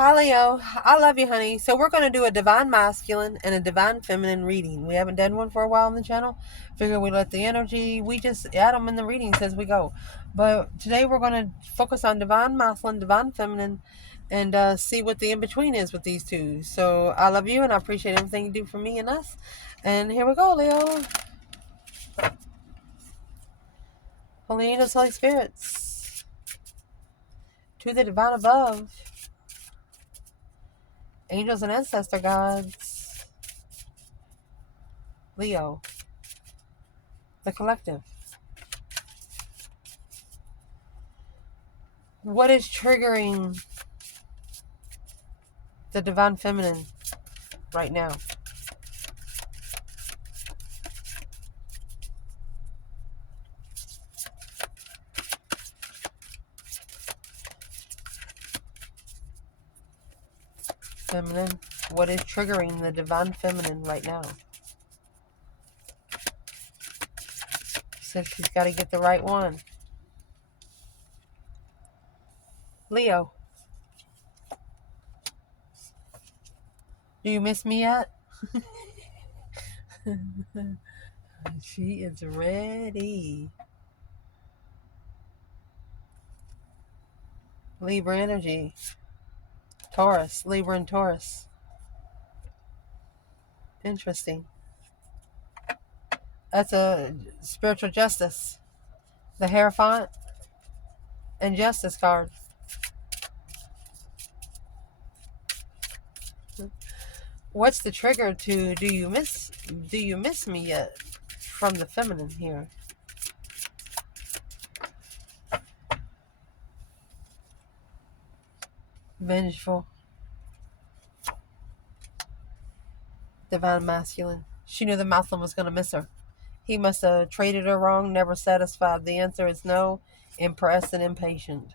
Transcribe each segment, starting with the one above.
Hi, Leo. I love you, honey. So we're going to do a divine masculine and a divine feminine reading. We haven't done one for a while on the channel. Figure we let the energy, we just add them in the readings as we go. But today we're going to focus on divine masculine, divine feminine, and see what the in-between is with these two. So I love you and I appreciate everything you do for me and us. And here we go, Leo. Holy angels, Holy spirits, to the divine above, angels and ancestor gods, Leo, the collective. What is triggering the divine feminine right now? Feminine. What is triggering the divine feminine right now? So she's got to get the right one. Leo, do you miss me yet? She is ready. Libra energy. Taurus. Libra and Taurus. Interesting. That's a spiritual justice. The Hierophant and Justice card. What's the trigger to do you miss me yet from the feminine here? Vengeful. Divine masculine. She knew the masculine was going to miss her. He must have treated her wrong, never satisfied. The answer is no. Impressed and impatient.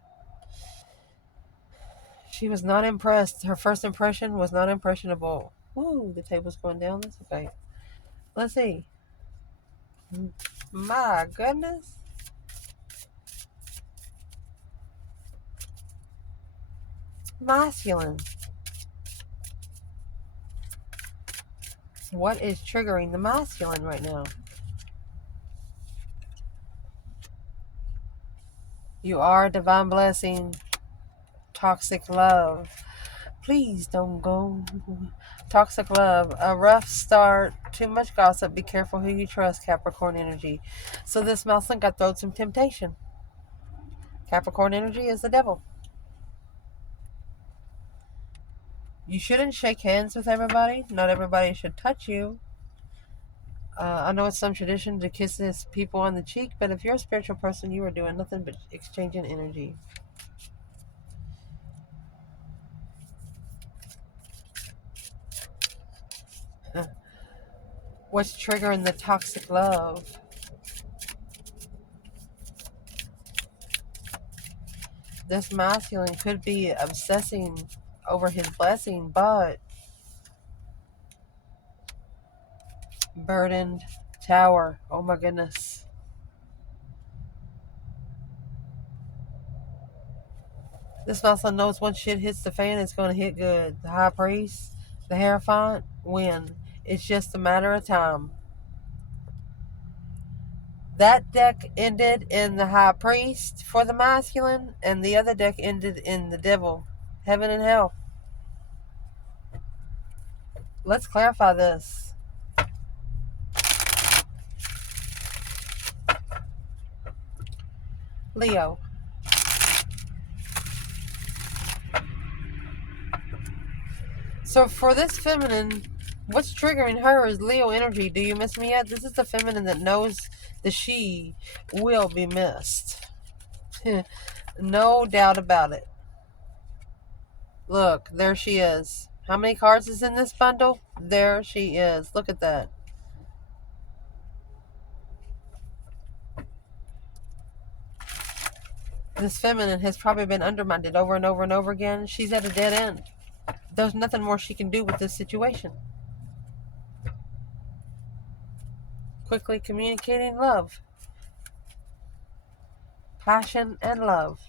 She was not impressed. Her first impression was not impressionable. Ooh, the table's going down. That's okay. Let's see. My goodness. Masculine. What is triggering the masculine right now? You are a divine blessing. Toxic love. Please don't go. Toxic love. A rough start. Too much gossip. Be careful who you trust. Capricorn energy. So this masculine got thrown some temptation. Capricorn energy is the devil. You shouldn't shake hands with everybody. Not everybody should touch you. I know it's some tradition to kiss people on the cheek, but if you're a spiritual person, you are doing nothing but exchanging energy. What's triggering the toxic love? This masculine could be obsessing over his blessing, but burdened tower. Oh my goodness. This masculine knows once shit hits the fan, it's going to hit good. The high priest, the Hierophant, win. It's just a matter of time. That deck ended in the high priest for the masculine, and the other deck ended in the devil, heaven and hell. Let's clarify this. Leo. So for this feminine, what's triggering her is Leo energy. Do you miss me yet? This is the feminine that knows that she will be missed. No doubt about it. Look, there she is. How many cards is in this bundle? There she is. Look at that. This feminine has probably been undermined over and over and over again. She's at a dead end. There's nothing more she can do with this situation. Quickly communicating love. Passion and love.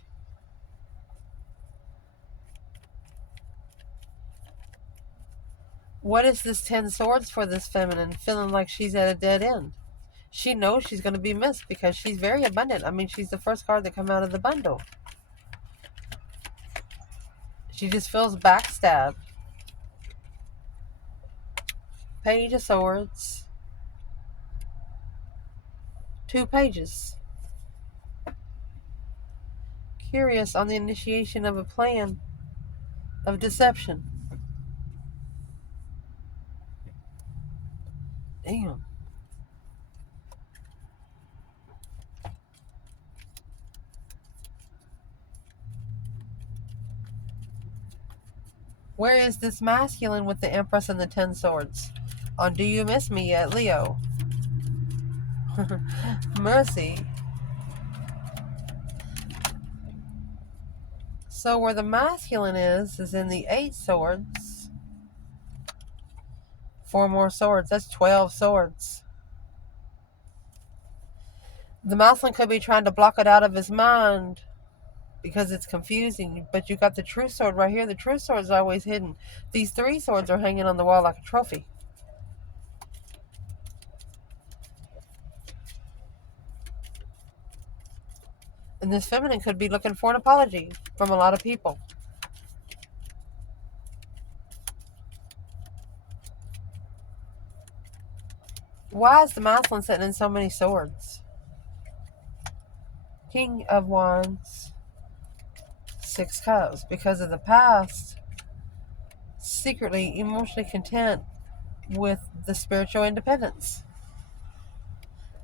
What is this 10 swords for this feminine, feeling like she's at a dead end? She knows she's going to be missed because she's very abundant. I mean, she's the first card that come out of the bundle. She just feels backstabbed. Page of Swords. 2 pages. Curious on the initiation of a plan of deception. Damn. Where is this masculine with the Empress and the 10 swords? On Do You Miss Me Yet, Leo? Mercy. So where the masculine is in the 8 swords. 4 more swords. That's 12 swords. The masculine could be trying to block it out of his mind because it's confusing. But you got the true sword right here. The true sword is always hidden. These 3 swords are hanging on the wall like a trophy. And this feminine could be looking for an apology from a lot of people. Why is the masculine sitting in so many swords? King of Wands, 6 Cups. Because of the past, secretly emotionally content with the spiritual independence.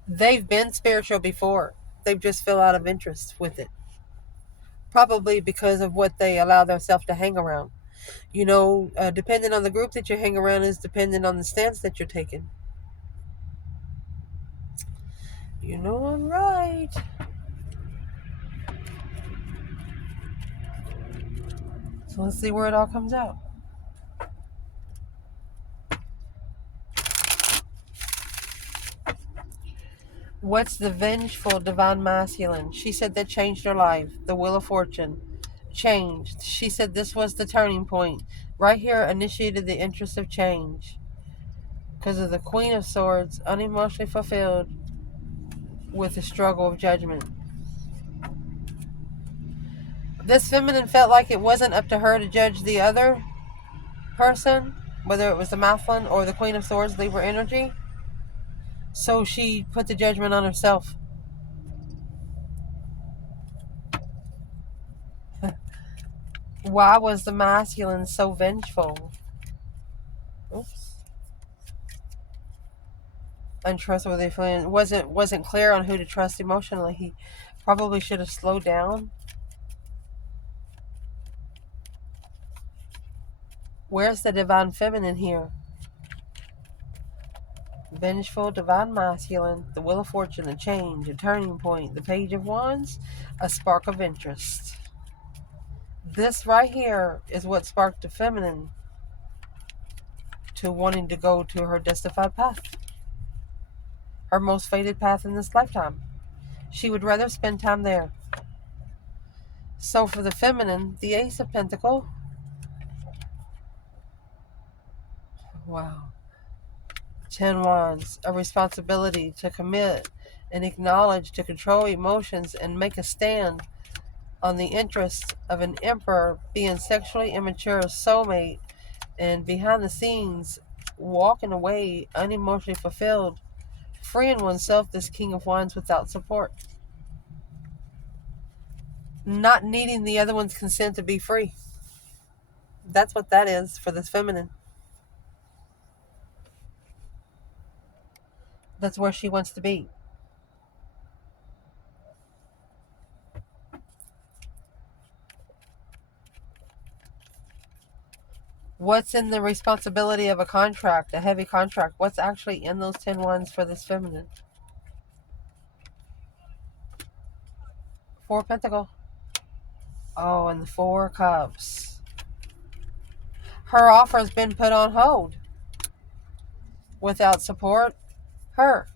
They've been spiritual before. They've just fell out of interest with it. Probably because of what they allow themselves to hang around. You know, depending on the group that you hang around is dependent on the stance that you're taking. You know I'm right. So let's see where it all comes out. What's the vengeful divine masculine? She said that changed her life. The Wheel of Fortune changed. She said this was the turning point. Right here initiated the interest of change. Because of the Queen of Swords, unemotionally fulfilled with the struggle of judgment. This feminine felt like it wasn't up to her to judge the other person, whether it was the masculine or the Queen of Swords, Libra energy. So she put the judgment on herself. Why was the masculine so vengeful? Oops. Untrustworthy feeling. Wasn't clear on who to trust emotionally. He probably should have slowed down. Where's the divine feminine here? Vengeful, divine masculine, the Wheel of Fortune, a change, a turning point, the Page of Wands, a spark of interest. This right here is what sparked the feminine to wanting to go to her justified path. Her most fated path in this lifetime. She would rather spend time there. So for the feminine, the Ace of Pentacles. Wow. 10 Wands, a responsibility to commit and acknowledge, to control emotions and make a stand on the interests of an emperor, being sexually immature soulmate, and behind the scenes, walking away unemotionally fulfilled, freeing oneself, this King of Wands, without support. Not needing the other one's consent to be free. That's what that is for this feminine. That's where she wants to be. What's in the responsibility of a contract, a heavy contract? What's actually in those 10 Wands for this feminine? 4 Pentacles. Oh, and the 4 Cups. Her offer has been put on hold. Without support, her.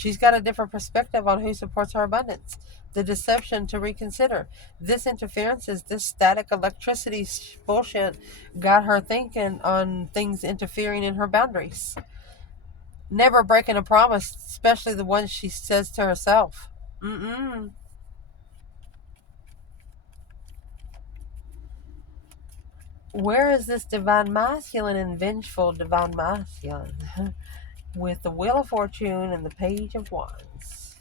She's got a different perspective on who supports her abundance. The deception to reconsider. This interference is this static electricity bullshit got her thinking on things interfering in her boundaries. Never breaking a promise, especially the ones she says to herself. Mm-mm. Where is this divine masculine and vengeful divine masculine? With the Wheel of Fortune and the Page of Wands.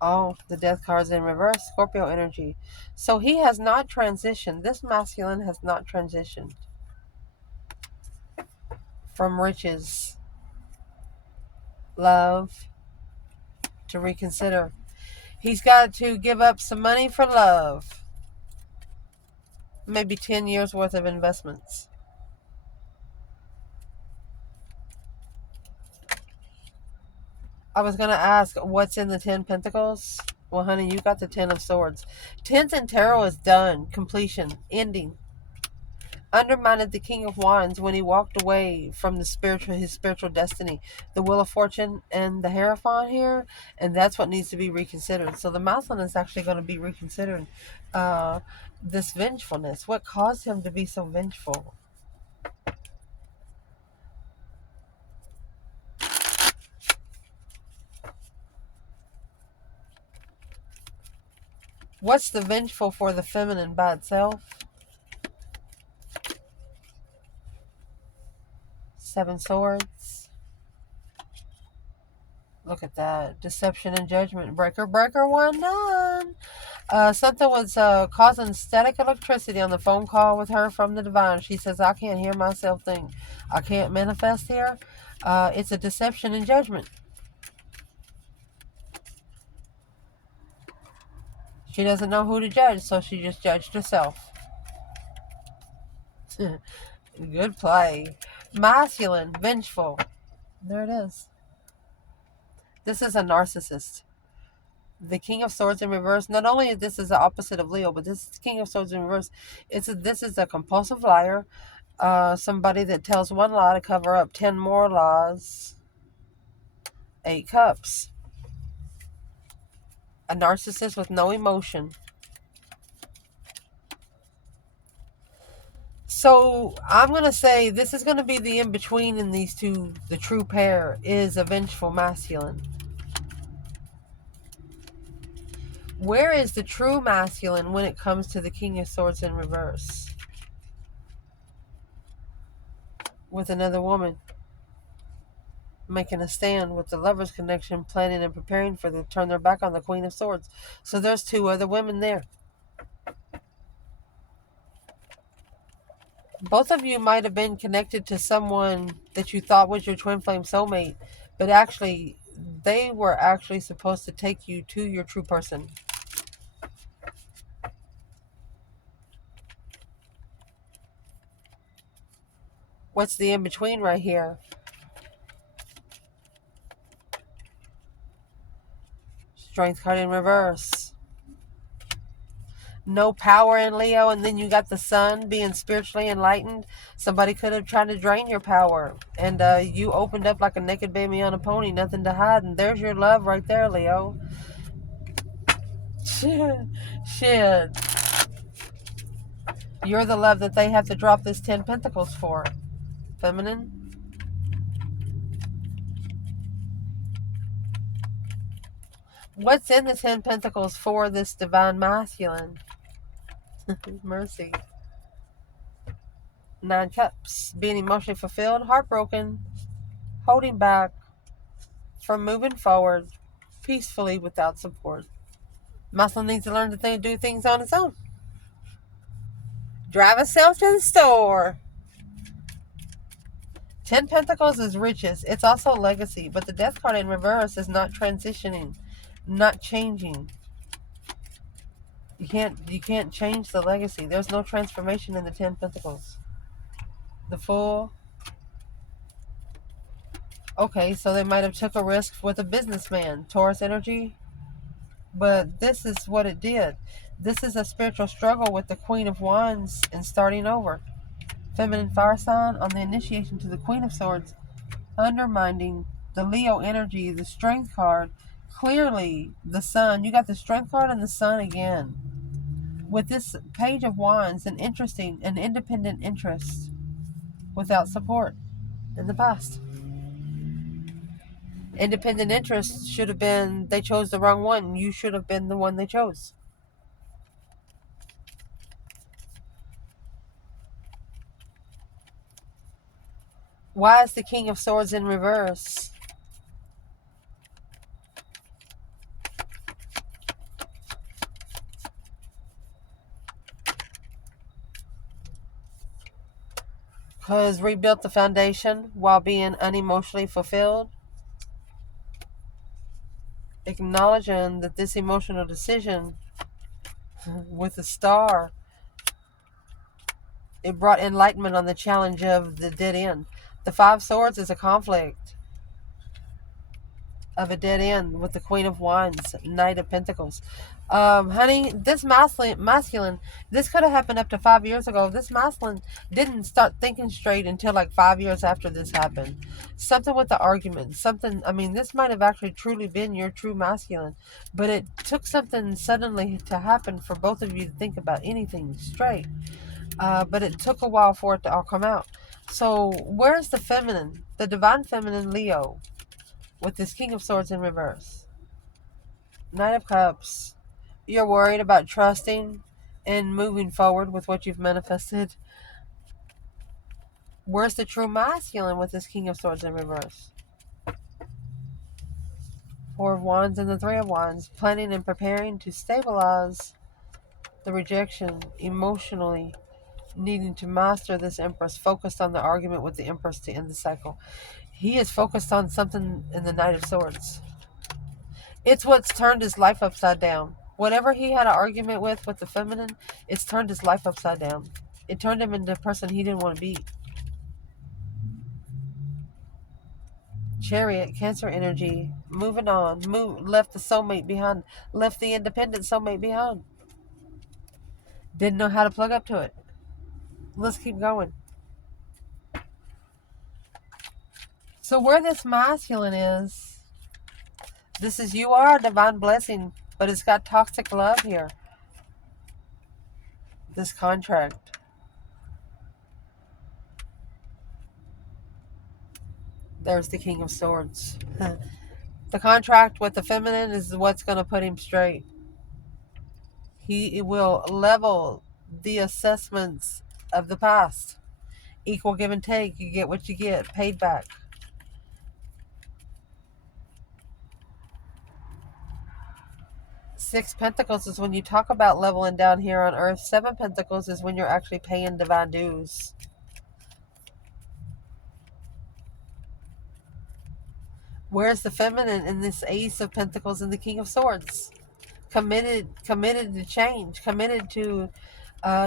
Oh, the Death card's in reverse. Scorpio energy. So he has not transitioned. This masculine has not transitioned from riches, love, to reconsider. He's got to give up some money for love. Maybe 10 years worth of investments. I was going to ask, what's in the 10 Pentacles? Well, honey, you got the 10 of Swords. Tens in Tarot is done. Completion. Ending. Undermined the King of Wands when he walked away from his spiritual destiny. The Wheel of Fortune and the Hierophant here, and that's what needs to be reconsidered. So the masculine is actually going to be reconsidering this vengefulness. What caused him to be so vengeful? What's the vengeful for the feminine by itself? 7 Swords. Look at that. Deception and judgment. Breaker, breaker, one done. Something was causing static electricity on the phone call with her from the divine. She says, I can't hear myself think. I can't manifest here. It's a deception and judgment. She doesn't know who to judge, so she just judged herself. Good play. Masculine, vengeful. There it is. This is a narcissist. The King of Swords in reverse. Not only is this the opposite of Leo, but this is King of Swords in reverse. This is a compulsive liar. Somebody that tells one lie to cover up 10 more lies. 8 Cups. A narcissist with no emotion. So I'm going to say this is going to be the in-between in these two. The true pair is a vengeful masculine. Where is the true masculine when it comes to the King of Swords in reverse? With another woman. Making a stand with the Lovers connection, planning and preparing for to turn their back on the Queen of Swords. So there's 2 other women there. Both of you might have been connected to someone that you thought was your twin flame soulmate, but actually, they were actually supposed to take you to your true person. What's the in-between right here? Strength card in reverse. No power in Leo, and then you got the sun being spiritually enlightened. Somebody could have tried to drain your power, and you opened up like a naked baby on a pony, nothing to hide, and there's your love right there, Leo. Shit. You're the love that they have to drop this 10 Pentacles for. Feminine. What's in the 10 Pentacles for this divine masculine? Mercy. 9 Cups. Being emotionally fulfilled, heartbroken, holding back from moving forward peacefully without support. Masculine needs to learn to do things on its own. Drive itself to the store. 10 Pentacles is riches. It's also legacy, but the Death card in reverse is not transitioning, not changing. You can't change the legacy. There's no transformation in the 10 Pentacles. The Fool. Okay, so they might have took a risk with a businessman. Taurus energy. But this is what it did. This is a spiritual struggle with the Queen of Wands and starting over. Feminine fire sign on the initiation to the Queen of Swords. undermining the Leo energy, the Strength card. Clearly, the Sun. You got the Strength card and the Sun again. With this Page of Wands, an independent interest without support in the past. Independent interest should have been, they chose the wrong one. You should have been the one they chose. Why is the King of Swords in reverse? Because rebuilt the foundation while being unemotionally fulfilled. Acknowledging that this emotional decision with the star, it brought enlightenment on the challenge of the dead end. The Five Swords is a conflict of a dead end with the Queen of Wands, Knight of Pentacles. Honey, this masculine, this could have happened up to 5 years ago. This masculine didn't start thinking straight until like 5 years after this happened. Something with the argument, something, I mean, this might have actually truly been your true masculine, but it took something suddenly to happen for both of you to think about anything straight. But it took a while for it to all come out. So where's the feminine, the divine feminine Leo, with this King of Swords in reverse? Knight of Cups. You're worried about trusting and moving forward with what you've manifested. Where's the true masculine with this King of Swords in reverse? Four of Wands and the Three of Wands. Planning and preparing to stabilize the rejection emotionally. Needing to master this Empress. Focused on the argument with the Empress to end the cycle. He is focused on something in the Knight of Swords. It's what's turned his life upside down. Whatever he had an argument with the feminine, it's turned his life upside down. It turned him into a person he didn't want to be. Chariot, Cancer energy, moving on, left the soulmate behind, left the independent soulmate behind. Didn't know how to plug up to it. Let's keep going. So where this masculine is, this is, you are a divine blessing, but it's got toxic love here. This contract. There's the King of Swords. The contract with the feminine is what's going to put him straight. He will level the assessments of the past. Equal give and take. You get what you get. Paid back. Six Pentacles is when you talk about leveling down here on Earth. Seven Pentacles is when you're actually paying divine dues. Where's the feminine in this Ace of Pentacles and the King of Swords? Committed to change. Committed to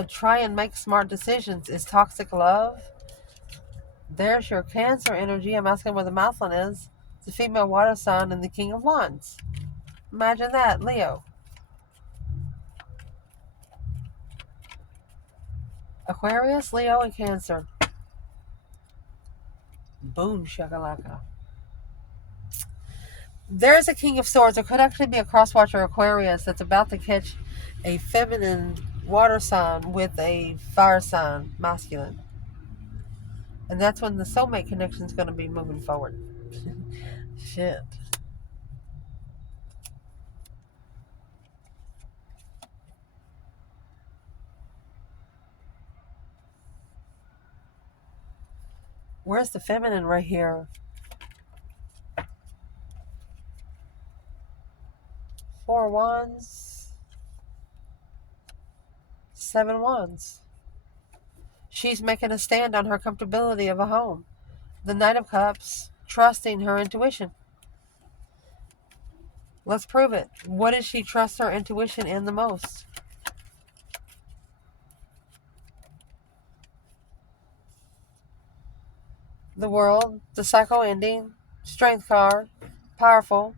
try and make smart decisions. Is toxic love? There's your Cancer energy. I'm asking where the masculine is. The female water sign and the King of Wands. Imagine that, Leo. Aquarius, Leo, and Cancer. Boom, shakalaka. There's a King of Swords. There could actually be a crosswatcher Aquarius that's about to catch a feminine water sign with a fire sign, masculine. And that's when the soulmate connection is going to be moving forward. Shit. Where's the feminine right here? Four Wands. Seven Wands. She's making a stand on her comfortability of a home. The Knight of Cups, trusting her intuition. Let's prove it. What does she trust her intuition in the most? The World, the cycle ending, Strength card, powerful.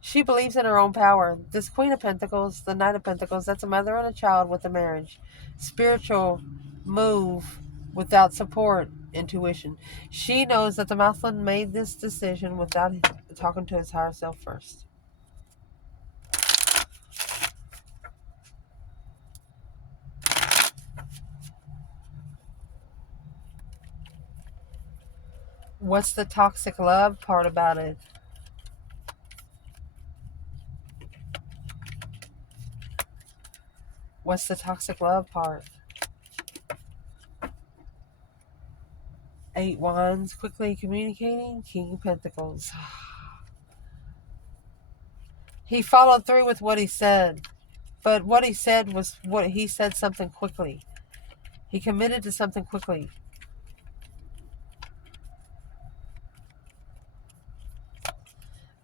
She believes in her own power. This Queen of Pentacles, the Knight of Pentacles, that's a mother and a child with a marriage. Spiritual move without support intuition. She knows that the masculine made this decision without talking to his higher self first. What's the toxic love part about it? What's the toxic love part? 8 Wands, quickly communicating, King of Pentacles. He followed through with what he said, but what he said was what he said something quickly. He committed to something quickly.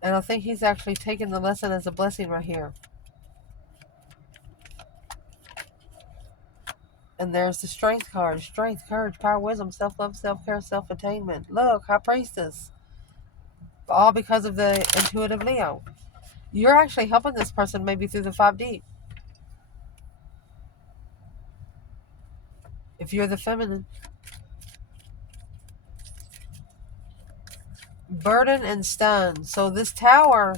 And I think he's actually taken the lesson as a blessing right here. And there's the Strength card. Strength, courage, power, wisdom, self-love, self-care, self-attainment. Look, High Priestess. All because of the intuitive Leo. You're actually helping this person maybe through the 5D. If you're the feminine. Burden and stun. So this tower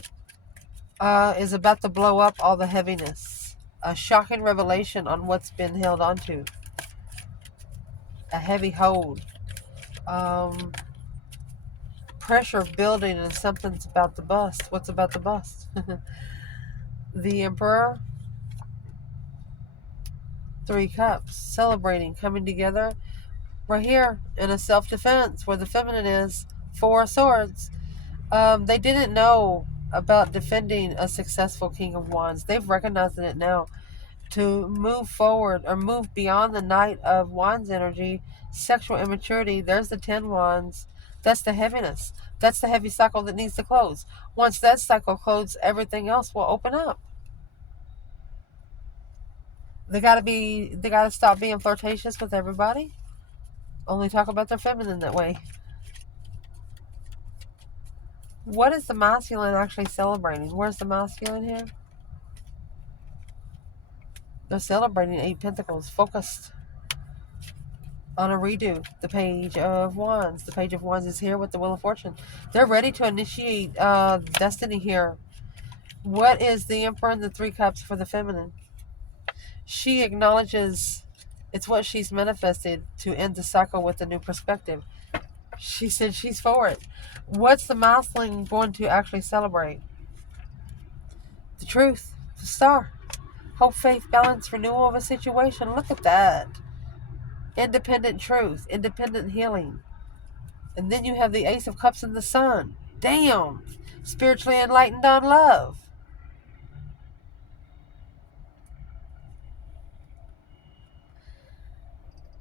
is about to blow up all the heaviness. A shocking revelation on what's been held onto. A heavy hold. Pressure building and something's about to bust. What's about to bust? The Emperor. 3 Cups. Celebrating, coming together. Right here in a self-defense where the feminine is. 4 Swords. They didn't know about defending a successful King of Wands. They've recognized it now. To move forward or move beyond the Knight of Wands energy, sexual immaturity, there's the 10 Wands. That's the heaviness. That's the heavy cycle that needs to close. Once that cycle closes, everything else will open up. They gotta stop being flirtatious with everybody. Only talk about their feminine that way. What is the masculine actually celebrating? Where's the masculine here? They're celebrating 8 Pentacles, focused on a redo. The Page of Wands. The Page of Wands is here with the Wheel of Fortune. They're ready to initiate destiny here. What is the Emperor and the 3 Cups for the feminine? She acknowledges it's what she's manifested to end the cycle with a new perspective. She said she's for it. What's the masculine going to actually celebrate? The truth. The Star. Hope, faith, balance, renewal of a situation. Look at that. Independent truth. Independent healing. And then you have the Ace of Cups and the Sun. Damn. Spiritually enlightened on love.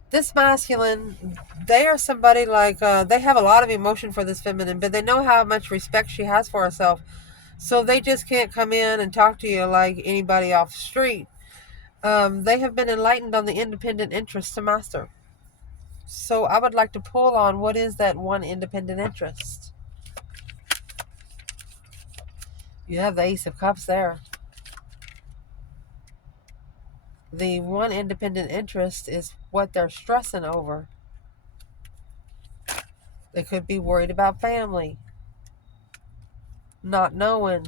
This masculine, they are somebody like, they have a lot of emotion for this feminine, but they know how much respect she has for herself. So they just can't come in and talk to you like anybody off the street. They have been enlightened on the independent interest to master. So I would like to pull on what is that one independent interest. You have the Ace of Cups there. The one independent interest is what they're stressing over. They could be worried about family, not knowing,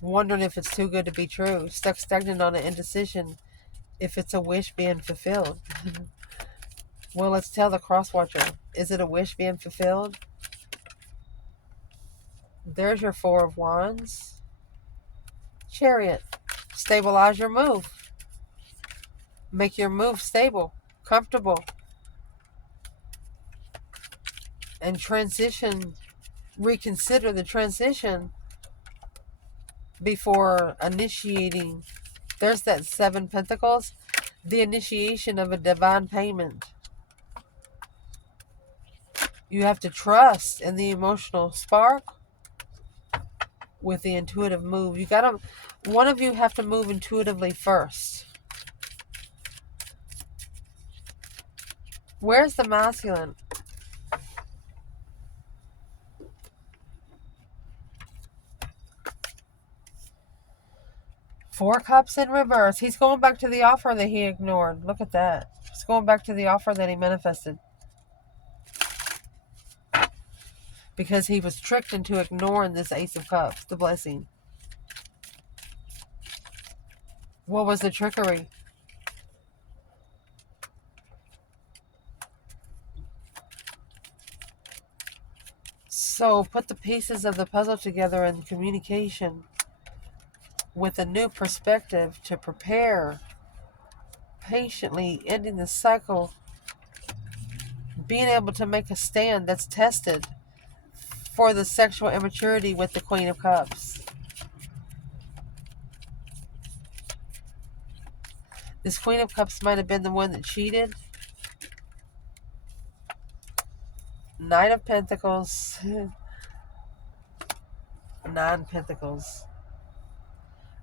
wondering if it's too good to be true, stuck stagnant on an indecision if it's a wish being fulfilled. Well, let's tell the cross watcher, is it a wish being fulfilled? There's your 4 of Wands. Chariot. Stabilize your move. Make your move stable, comfortable. And transition, reconsider the transition before initiating. There's that 7 Pentacles. The initiation of a divine payment. You have to trust in the emotional spark with the intuitive move. You gotta, one of you have to move intuitively first. Where's the masculine? Four Cups in reverse. He's going back to the offer that he ignored. Look at that. It's going back to the offer that he manifested. Because he was tricked into ignoring this Ace of Cups, the blessing. What was the trickery? So put the pieces of the puzzle together in communication with a new perspective to prepare, patiently ending the cycle, being able to make a stand that's tested for the sexual immaturity with the Queen of Cups. This Queen of Cups might have been the one that cheated. Knight of Pentacles. Nine Pentacles.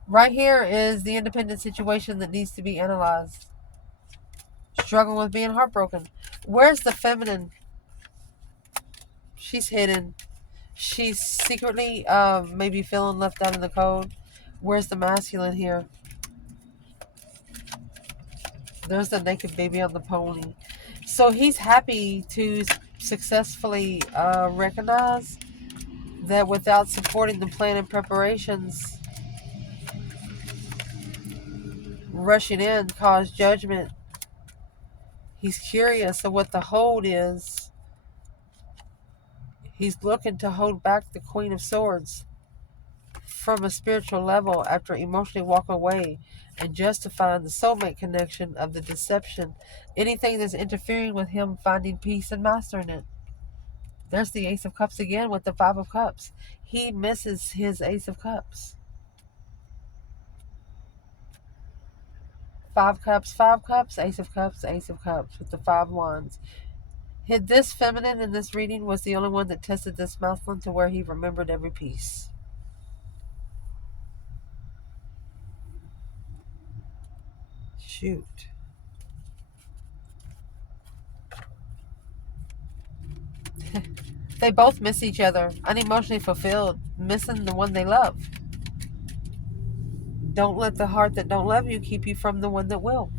Right here is the independent situation that needs to be analyzed. Struggling with being heartbroken. Where's the feminine? She's hidden. She's secretly maybe feeling left out in the cold. Where's the masculine here? There's the naked baby on the pony. So he's happy to successfully recognize that without supporting the plan and preparations, rushing in caused judgment. He's curious of what the hold is. He's looking to hold back the Queen of Swords from a spiritual level after emotionally walking away and justifying the soulmate connection of the deception. Anything that's interfering with him finding peace and mastering it. There's the Ace of Cups again with the Five of Cups. He misses his Ace of Cups. Five Cups, Ace of Cups with the Five Wands. This feminine in this reading was the only one that tested this masculine to where he remembered every piece. Shoot. They both miss each other, unemotionally fulfilled, missing the one they love. Don't let the heart that don't love you keep you from the one that will.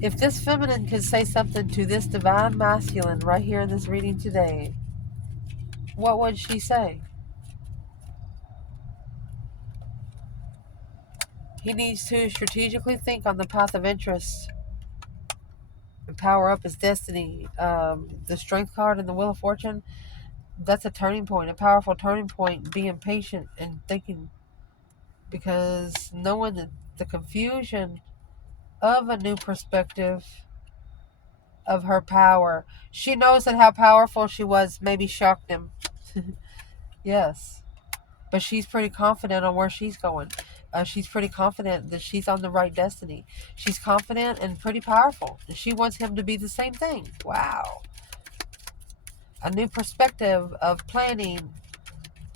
If this feminine could say something to this divine masculine right here in this reading today, what would she say? He needs to strategically think on the path of interest and power up his destiny. The Strength card and the Wheel of Fortune, that's a turning point, a powerful turning point, being patient and thinking, because knowing the confusion of a new perspective of her power. She knows that how powerful she was maybe shocked him. Yes. But she's pretty confident on where she's going. She's pretty confident that she's on the right destiny. She's confident and pretty powerful. She wants him to be the same thing. Wow. A new perspective of planning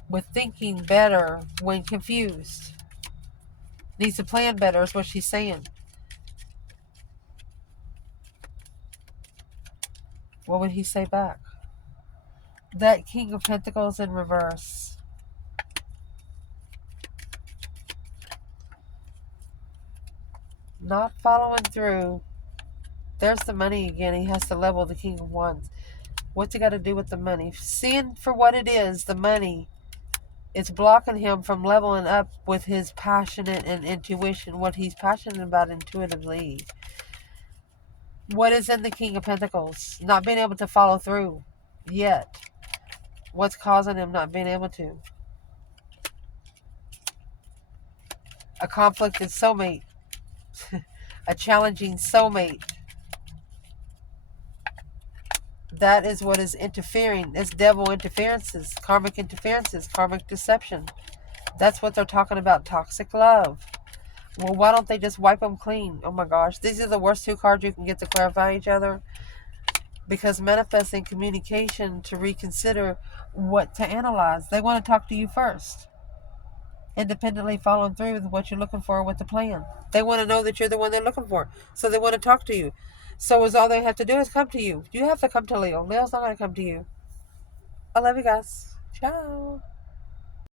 with thinking better when confused. Needs to plan better is what she's saying. What would he say back? That King of Pentacles in reverse. Not following through. There's the money again. He has to level the King of Wands. What's he got to do with the money? Seeing for what it is, the money, it's blocking him from leveling up with his passionate and intuition, what he's passionate about intuitively. What is in the King of Pentacles? Not being able to follow through yet. What's causing him not being able to? A conflicted soulmate. A challenging soulmate. That is what is interfering. It's devil interferences, karmic deception. That's what they're talking about, toxic love. Well, why don't they just wipe them clean? Oh my gosh, these are the worst two cards you can get to clarify each other. Because manifesting communication to reconsider what to analyze. They want to talk to you first. Independently following through with what you're looking for with the plan. They want to know that you're the one they're looking for. So they want to talk to you. So is all they have to do is come to you. You have to come to Leo. Leo's not going to come to you. I love you guys. Ciao.